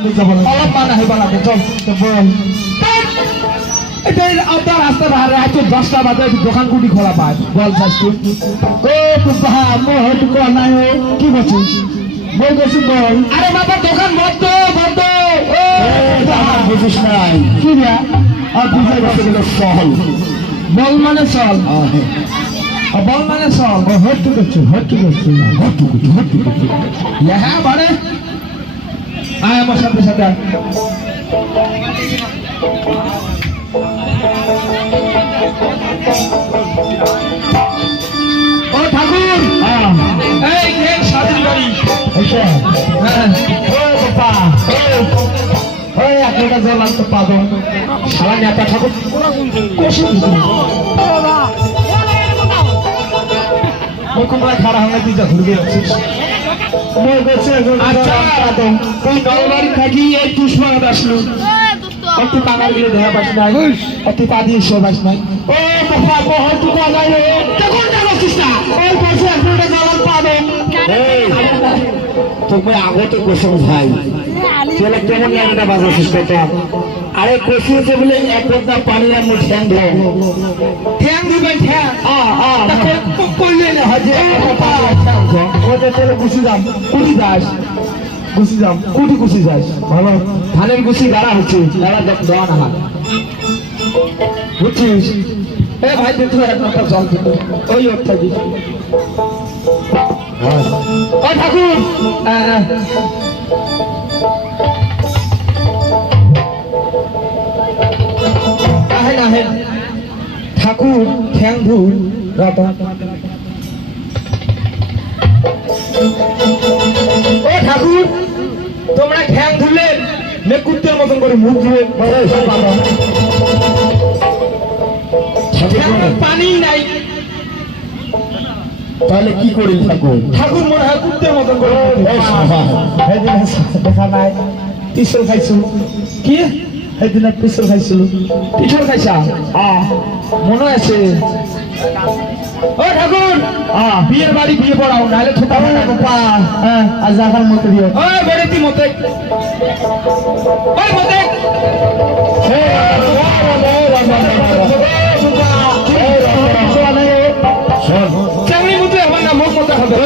অলপ মানে হইবা লাগে বল এটাই আপনার রাস্তা বাহারে আছে দশটা বাজে দোকান কুটি খোলা পায় বল চাষটি ও কুপা মো হয়তো কোয়া নাই ও কি বলছিস বল বলছি বল আরে বাবা দোকান বন্ধ বন্ধ বুঝিস নাই কি রে আর বুঝে গেছে গেল সহল বল মানে চল বল মানে চল হট্টু করছে হট্টু করছে হট্টু করছে হট্টু করছে হ্যাঁ বাড়ে আয় আমার সাথে সাথে। ও ঠাকুর! এই কেন হ্যাঁ। একটা জল আনতে পাবো সারা নেতা ঠাকুর। কুমড়া খাড়া হলে তুই যা ঘুরবে রাখছিস। আচ্ছা। তুই নলবাড়ি থাকি এই দুশ্মন আসলো। একটু কাঙাল গিয়ে দেখা পাস নাই একটু পা দিয়ে শো পাস নাই। ও বাবা ও হয়তো কাঙাল রে। তখন যাচ্ছিস না ওই পাশে একটা জল পাবে তুমি আগতে কোসম ভাই। তাহলে কেমন গানটা বাজাচ্ছিস কত আরে কষিয়েছে বলে এক কথা পানি আর ঠ্যাং ধর। ঠ্যাং দিবেন ওটা গুছি যাম কুটি যাস গুছি যাম কুটি গুছি যাস ভালো। ধানের গুছি গাড়া হচ্ছে গাড়া দেওয়া না এ ভাই দেখতে এক জল খেতে। ওই ওরটা দিস ও ঠাকুর! হ্যাঁ, হ্যাঁ। ঠাকুর ঠ্যাং ভুল রাতা। মেকুত্তের মতন করে মুখ ঠ্যাং পানি নাই। তাহলে কি করি ঠাকুর? ঠাকুর মনে হয় কুত্তের মতন করে দেখা নাই। পিছল খাইছো কি? সেদিন পিছল খাইছিল। পিছল খাইছা? আ। মনে আছে। ও ঠাকুর! বিয়ে বাড়ি বিয়ে পড়াও নাহলে ছোটা না বাবা। হ্যাঁ, আজ এখন মতে দিও। ও বড় তুই মতে। ওই মতে চাকরি মতো আমার নাম মতো হবে।